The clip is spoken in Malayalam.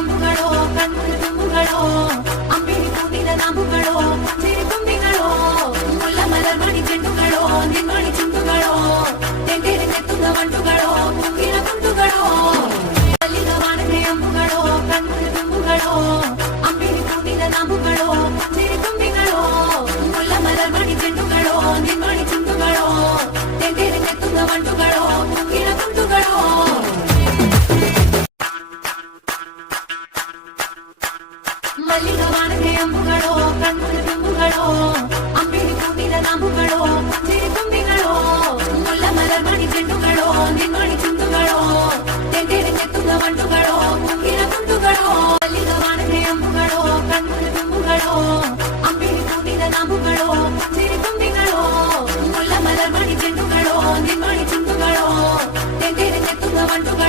അമ്പുകളോ കൺമുന തുമ്പുകളോ അമ്പിളി പൂനില നാമ്പുകളോ ചിരി തുമ്പികളോ മുല്ലമലർ മണി ചെണ്ടുകളോ നിന്മണി ചുണ്ടുകളോ തെണ്ടിരിഞ്ഞെത്തുന്ന വണ്ടുകളോ മുങ്ങിന കുണ്ടുകളോ മല്ലികവാണന്റെ അമ്പുകളോ കൺമുന തുമ്പുകളോ അമ്പിളി പൂനില നാമ്പുകളോ ചിരി തുമ്പികളോ മുല്ലമലർ മണി ചെണ്ടുകളോ നിന്മണി ചുണ്ടുകളോ തെണ്ടിരിഞ്ഞെത്തുന്ന വണ്ടുകളോ മുങ്ങിന കുണ്ടുകളോ മല്ലികവാണന്റെ അമ്പുകളോ കൺമുന തുമ്പുകളോ അമ്പിളി പൂനില നാമ്പുകളോ ചിരി തുമ്പികളോ മുല്ലമലർ മണി ചെണ്ടുകളോ നിന്മണി ചുണ്ടുകളോ തെണ്ടിരിഞ്ഞെത്തുന്ന വണ്ടുകളോ മുങ്ങിന കുണ്ടുകളോ മല്ലികവാണന്റെ അമ്പുകളോ കൺമുന തുമ്പുകളോ അമ്പിളി പൂനില നാമ്പുകളോ ചിരി തുമ്പികളോ മുല്ലമലർ മണി ചെണ്ടുകളോ നിന്മണി ചുണ്ടുകളോ തെണ്ടിരിഞ്ഞെത്തുന്ന വണ്ടുകളോ